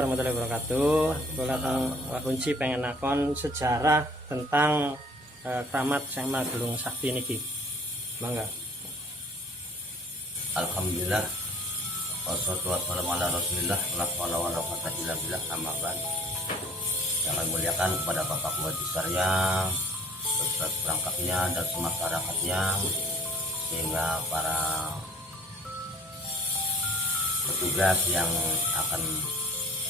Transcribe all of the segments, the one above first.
warahmatullahi wabarakatuh. Kula Pak Kunci pengen nakon sejarah tentang keramat Sang Magelung Sakti niki. Mangga. Alhamdulillah, wassalatu wassalamu ala Rasulillah, la haula wala quwwata illa billah, amma ba'd. Yang kami muliakan kepada Bapak Wajib Syariah, beserta perangkatnya dan masyarakatnya, sehingga para petugas yang akan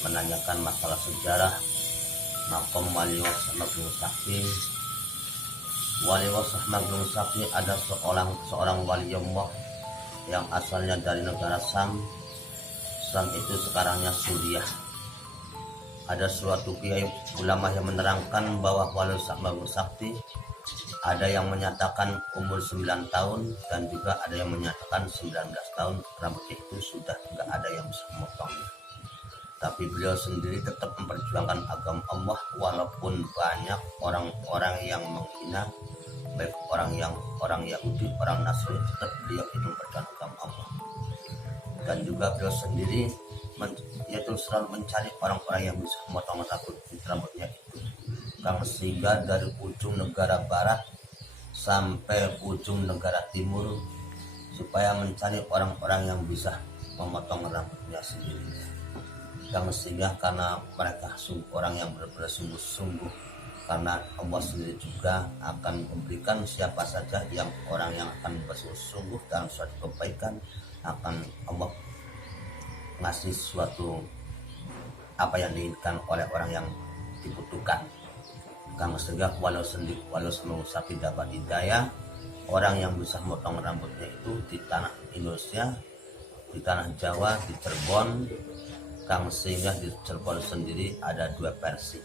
menanyakan masalah sejarah makom Wali Wasah Magelung Sakti. Wali Wasah Magelung Sakti ada seorang wali Allah yang asalnya dari negara Sam. Sam itu sekarangnya Suriah. Ada suatu kiai ulama yang menerangkan bahwa Wali Wasah Magelung Sakti ada yang menyatakan umur 9 tahun dan juga ada yang menyatakan 19 tahun. Rambutnya itu sudah tidak ada yang bisa memotongnya. Tapi beliau sendiri tetap memperjuangkan agama Allah walaupun banyak orang-orang yang menghina, baik orang Yahudi, orang Nasrani, tetap beliau itu memperjuangkan agama Allah. Dan juga beliau sendiri yaitu selalu mencari orang-orang yang bisa memotong rambutnya itu. Sehingga dari ujung negara barat sampai ujung negara timur supaya mencari orang-orang yang bisa memotong rambutnya sendiri. Sehingga karena mereka orang yang benar-benar sungguh-sungguh, karena Allah sendiri juga akan memberikan siapa saja yang orang yang akan bersungguh-sungguh dalam suatu kebaikan, akan Allah ngasih suatu apa yang diinginkan oleh orang yang dibutuhkan. Sehingga walau Sakti dapat hidayah, orang yang bisa memotong rambutnya itu di tanah Indonesia, di tanah Jawa, di Cirebon. Sehingga di Cirebon sendiri ada dua versi.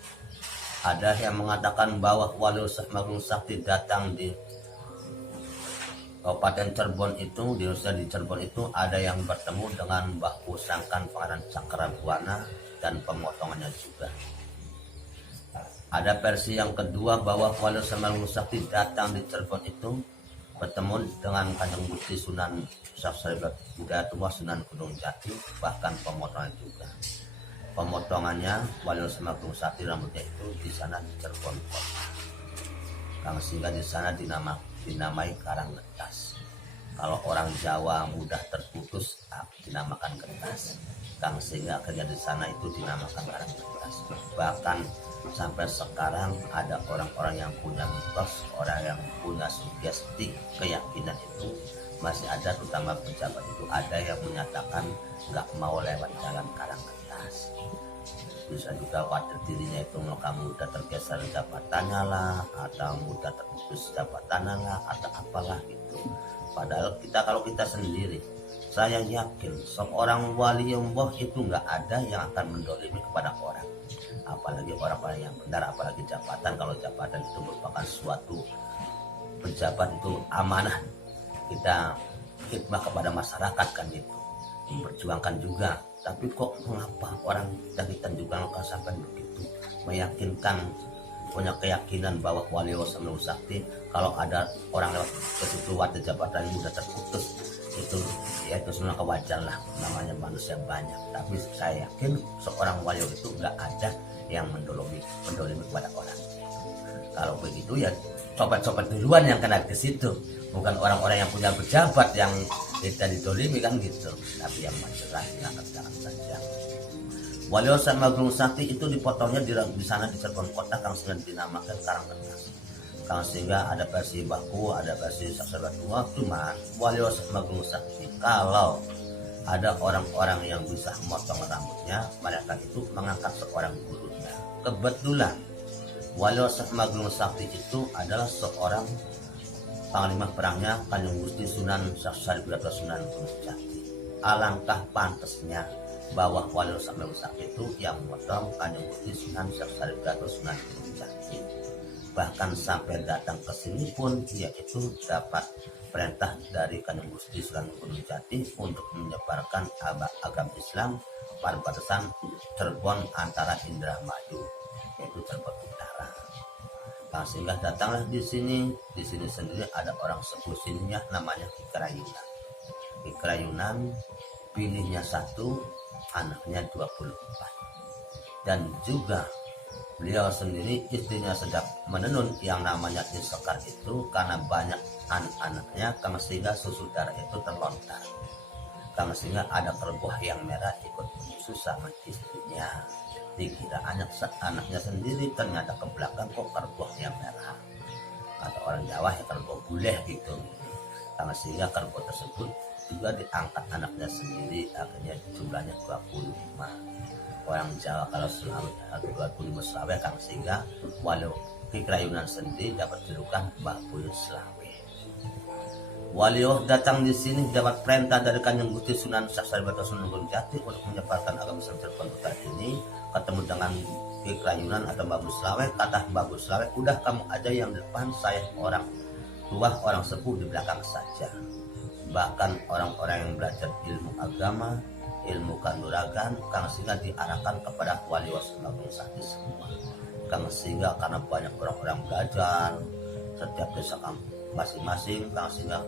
Ada yang mengatakan bahwa Wali Wasah Magelung Sakti datang di Kabupaten Cirebon itu, di Indonesia di Cirebon itu ada yang bertemu dengan Mbah Pusangkan Pangeran Cakrabuana dan pemotongannya juga. Ada versi yang kedua bahwa Wali Wasah Magelung Sakti datang di Cirebon itu bertemu dengan Kanjeng Gusti Sunan Hidayatullah Sunan Gunung Jati, bahkan pemotongan juga. Pemotongannya Wali Wasah Magelung Sakti rambutnya itu di sana di Cirebon kota. Sehingga di sana dinamai Karanggetas. Kalau orang Jawa mudah terputus dinamakan Getas. Sehingga akhirnya di sana itu dinamakan Karanggetas. Bahkan sampai sekarang ada orang-orang yang punya mitos, orang yang punya sugesti keyakinan itu masih ada, terutama pejabat itu ada yang menyatakan nggak mau lewat jalan Karanggetas. Bisa juga khawatir dirinya itu mudah tergeser jabatannya lah, atau mudah terputus jabatannya lah, atau apalah gitu. Padahal kalau kita sendiri, saya yakin seorang wali Allah itu nggak ada yang akan mendolimi kepada orang, apalagi orang-orang yang benar, apalagi jabatan. Kalau jabatan itu merupakan suatu pejabat itu amanah, kita khidmah kepada masyarakat kan itu, memperjuangkan juga. Tapi kok mengapa orang kita juga akan sampai begitu meyakinkan, punya keyakinan bahwa Wali Wasah Magelung Sakti kalau ada orang lewat ke situ wadah jabatan mudah terputus, itu ya itu semua kewajar lah, namanya manusia banyak. Tapi saya yakin seorang wali itu nggak ada yang mendolimi kepada orang. Kalau begitu ya copet-copet duluan yang kena ke situ, bukan orang-orang yang punya pejabat yang tidak didolimi kan gitu. Tapi yang masyarakat jangan saja. Wali Wasah Magelung Sakti itu dipotongnya di sana di Cirebon kota, sehingga dinamakan Karanggetas. Sehingga ada versi baku, ada versi saksara tua. Cuma Wali Wasah Magelung Sakti kalau ada orang-orang yang bisa memotong rambutnya, mereka itu mengangkat seorang gurunya. Kebetulan Wali Wasah Magelung Sakti itu adalah seorang panglima perangnya Kanjeng Gusti Sunan Hidayatullah Sunan Gunung Jati. Alangkah pantasnya bahwa Wali Wasah Magelung Sakti itu yang memotong Kanjeng Gusti Sunan Hidayatullah Sunan Gunung Jati. Bahkan sampai datang ke sini pun yaitu dapat perintah dari Kanjeng Gusti Sunan Gunung Jati untuk menyebarkan agama Islam pada batasan Cirebon antara Indramayu, yaitu Cirebon Utara. Sehingga datanglah di sini sendiri ada orang sepuh sininya namanya Ki Krayunan. Ki Krayunan pilihnya 1, anaknya 24. Dan juga beliau sendiri istrinya sedang menenun yang namanya Isekar itu karena banyak anak-anaknya, karena sehingga susu darah itu terlontar, karena sehingga ada kerbau yang merah ikut menyusu sama istrinya. Dikira anaknya sendiri, ternyata ke belakang kok kerbau yang merah. Kata orang Jawa ya kerbau buleh gitu. Karena sehingga kerbau tersebut juga diangkat anaknya sendiri, akhirnya jumlahnya 25. Orang Jawa kalau Selawe 25 Selawe, karena sehingga walau Ki Krayunan sendiri dapat julukan Mbah Buyut Selawe. Walio datang di sini dapat perintah dari Kanjeng Gusti Sunan Saksaribata Sunan Gunung Jati untuk menyebarkan agama Islam Cirebon Utara ini. Ketemu dengan Ki Krayunan atau Mbah Buyut Selawe, kata Mbah Buyut Selawe, udah kamu aja yang di depan, saya orang tua orang sepuh di belakang saja. Bahkan orang-orang yang belajar ilmu agama, ilmu kanuragan, kang sehingga diarahkan kepada wali wasallam sakti semua. Kang sehingga karena banyak orang-orang belajar, setiap desa masing-masing, kang sehingga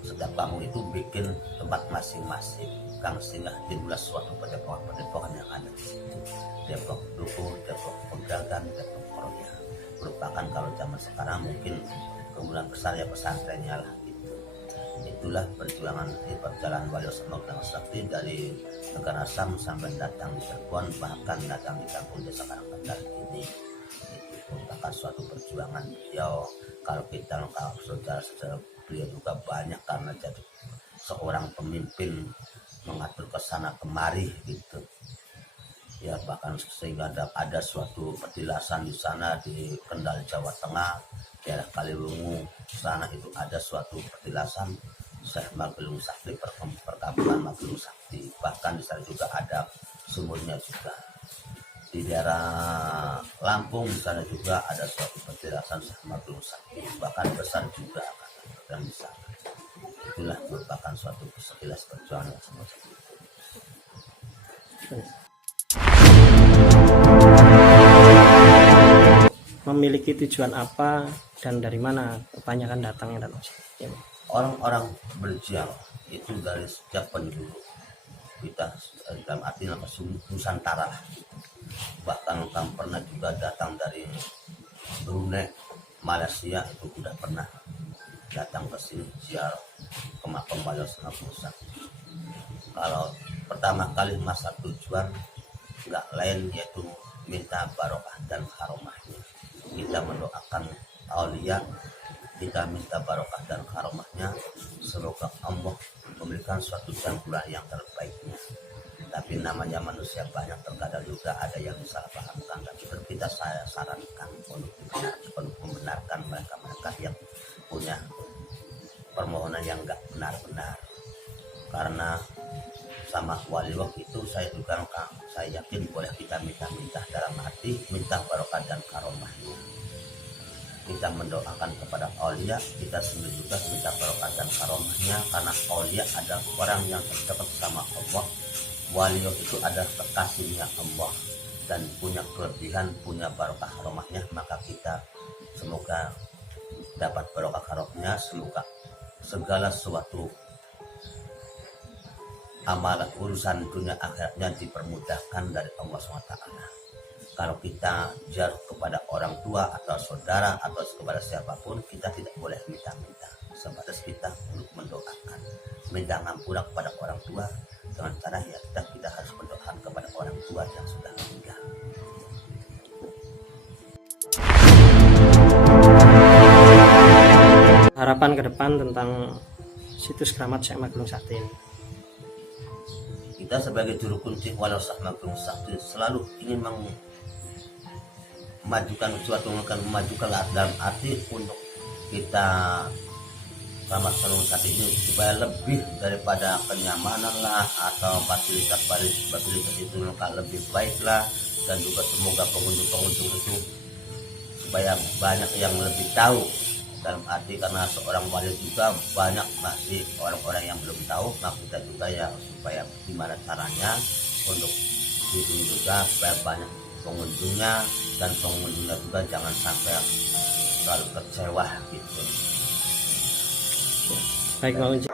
setiap kampung itu bikin tempat masing-masing. Kang sehingga timbullah suatu padepokan yang ada di situ. Depok Dukuh, Depok Pegagan, Depok Kroya. Merupakan kalau zaman sekarang mungkin kemudian besar ya pesantrennya lah. Itulah perjuangan di perjalanan Wali Songo Kang Sakti dari negara Sam sampai datang di Cirebon, bahkan datang di kampung desa Karangkendal ini. Itu merupakan suatu perjuangan beliau. Kalau kita lengkap saudara-saudara, beliau juga banyak karena jadi seorang pemimpin mengatur ke sana kemari gitu. Ya bahkan sehingga ada suatu petilasan di sana di Kendal Jawa Tengah, daerah Kaliwungu sana itu ada suatu petilasan Syekh Magelung Sakti, perkampungan Magelung Sakti. Bahkan di sana juga ada sumurnya juga. Di daerah Lampung di sana juga ada suatu petilasan Syekh Magelung Sakti. Bahkan besar juga akan di sana. Itulah merupakan suatu sekilas perjuangan semacam itu. Memiliki tujuan apa dan dari mana kebanyakan datangnya dan Orang-orang berjial itu dari setiap penjuru kita dalam arti Nusantara lah. Bahkan kami pernah juga datang dari Brunei, Malaysia itu sudah pernah datang ke sini jial ke makam Wali Songo Sakti. Kalau pertama kali masa tujuan nggak lain yaitu minta barokah dan karomahnya. Kita mendoakan aulia, kita minta barokah dan karomahnya, semoga Allah memberikan suatu jalan yang terbaiknya. Tapi namanya manusia banyak, terkadang juga ada yang disalahpahamkan, tapi kita saya sarankan untuk membenarkan mereka yang punya permohonan yang enggak benar-benar. Karena sama waliwah itu saya juga saya yakin boleh kita minta dalam hati, minta barokah dan karomahnya. Kita mendoakan kepada aulia, kita sendiri juga minta barokah dan karomahnya, karena aulia adalah orang yang terdekat sama Allah. Waliwah itu adalah kekasihnya Allah dan punya kelebihan, punya barokah karomahnya, maka kita semoga dapat barokah karomahnya, semoga segala sesuatu amalan urusan dunia akhiratnya dipermudahkan dari Allah SWT. Kalau kita jauh kepada orang tua atau saudara atau kepada siapapun, kita tidak boleh minta-minta. Sebatas kita untuk mendoakan, minta ngampura kepada orang tua dengan cara ya kita harus mendoakan kepada orang tua yang sudah meninggal. Harapan ke depan tentang situs keramat Syekh Magelung Sakti ini. Kita sebagai juru kunci Wali Songo Magelung Sakti selalu ingin memajukan suatu memajukan dalam arti untuk kita keramat Magelung Sakti ini supaya lebih daripada kenyamanan lah atau fasilitas itu lebih baik lah, dan juga semoga pengunjung itu supaya banyak yang lebih tahu. Dalam arti karena seorang wali juga banyak masih orang-orang yang belum tahu, nah kita juga ya supaya gimana caranya untuk itu juga supaya banyak pengunjungnya, dan pengunjungnya juga jangan sampai terlalu kecewa gitu. Baik, Bang Unci.